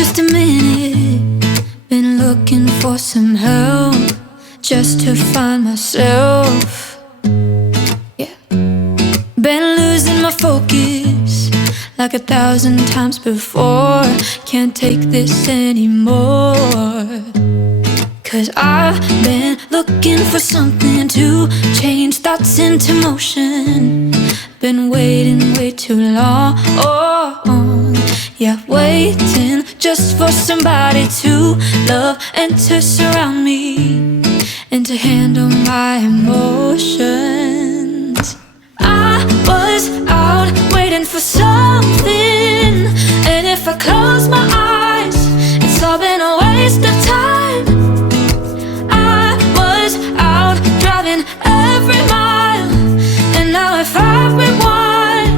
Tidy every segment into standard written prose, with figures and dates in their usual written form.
just a minute. Been looking for some help just to find myself. Yeah. Been losing my focus like 1,000 times before. Can't take this anymore. 'Cause I've been looking for something to change thoughts into motion. Been waiting way too long. Yeah, waiting just for somebody to love and to surround me and to handle my emotions. I was out waiting for something, and if I close my eyes, it's all been a waste of time. I was out driving every mile, and now if I rewind,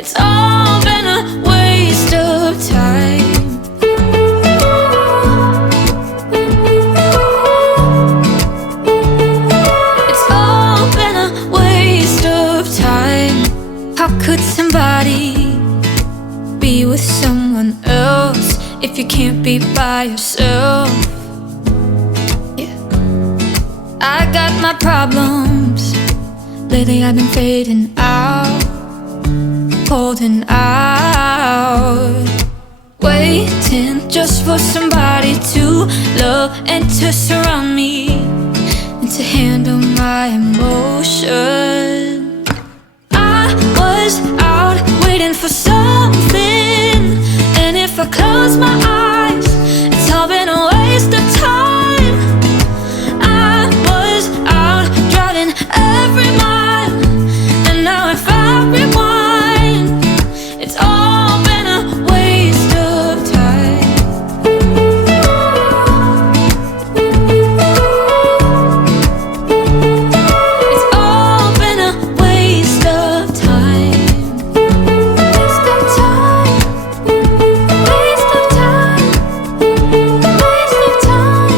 it's all been a waste of time. It's all been a waste of time. How could somebody be with someone else if you can't be by yourself? Yeah. I got my problems. Lately I've been fading out, holding out, waiting just for somebody to love and to surround me and to handle my emotion. I was out waiting for something, and if I close my eyes, it's all been a waste of time. I was out driving every mile, and now if I rewind, it's all been a waste of time. It's all been a waste of time. Waste of time. Waste of time. Waste of time.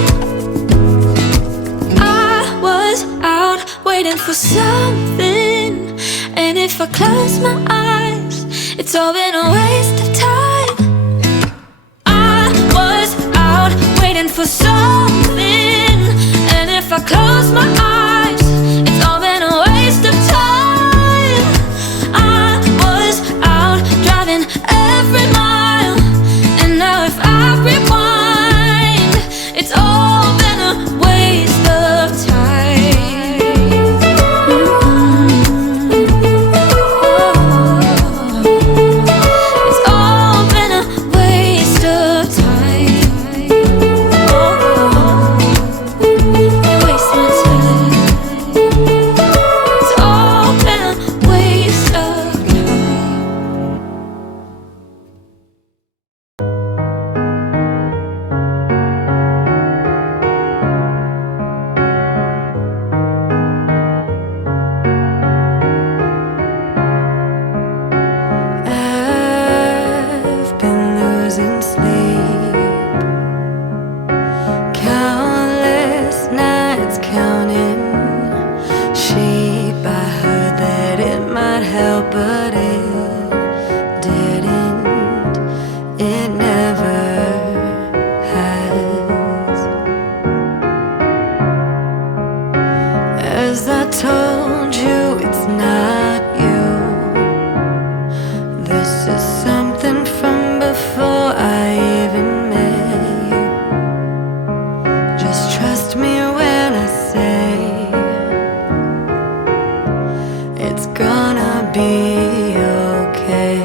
I was out waiting for something, and if I close my eyes, it's all been a waste of time. I was out waiting for something, and if I close my eyes, it's all been a waste of time. I was out driving every mile, and now if I rewind, it's all been a waste of time. It's all been a waste of time. Waste my time. It's all been a waste of time. I've been losing sleep, countless nights counting sheep. I heard that it might help, but it didn't. It never has. As I told you, it's not you. This is something from before I even met you. Just trust me when I say it's gonna be okay.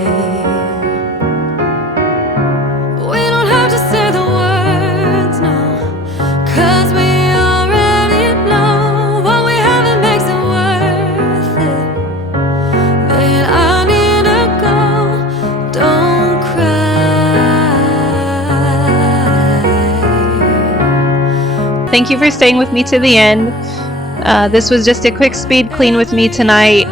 We don't have to say the words now, 'cause we already know what we have, it makes it worth it. Then I need to go, don't cry. Thank you for staying with me to the end. This was just a quick speed clean with me tonight.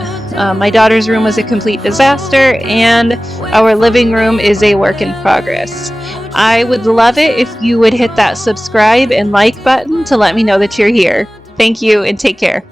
My daughter's room was a complete disaster, and our living room is a work in progress. I would love it if you would hit that subscribe and like button to let me know that you're here. Thank you and take care.